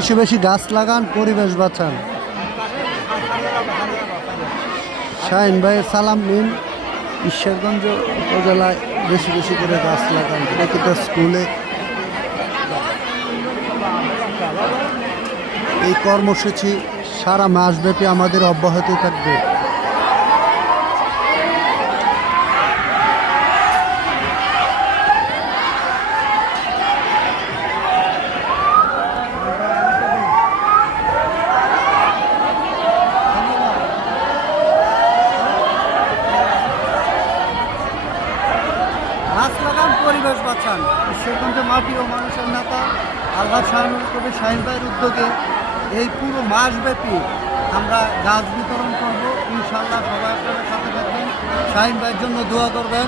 বেশি বেশি গাছ লাগান, পরিবেশ বাঁচান। শাহিন ভাইয়ের সালাম নিন। ঈশ্বরগঞ্জ উপজেলায় বেশি বেশি করে গাছ লাগান, প্রতিটা স্কুলে। এই কর্মসূচি সারা মাসব্যাপী আমাদের অব্যাহত থাকবে। গাছ লাগান, পরিবেশ বাঁচান। ঈশ্বরগঞ্জের মাটি ও মানুষের নেতা আলহাজ শাহানুর কবির শাহিন ভাইয়ের উদ্যোগে এই পুরো মাসব্যাপী আমরা গাছ বিতরণ করব। ইনশাআল্লাহ সবাই আপনারা সাথে থাকবেন, শাহিন ভাইয়ের জন্য দোয়া করবেন।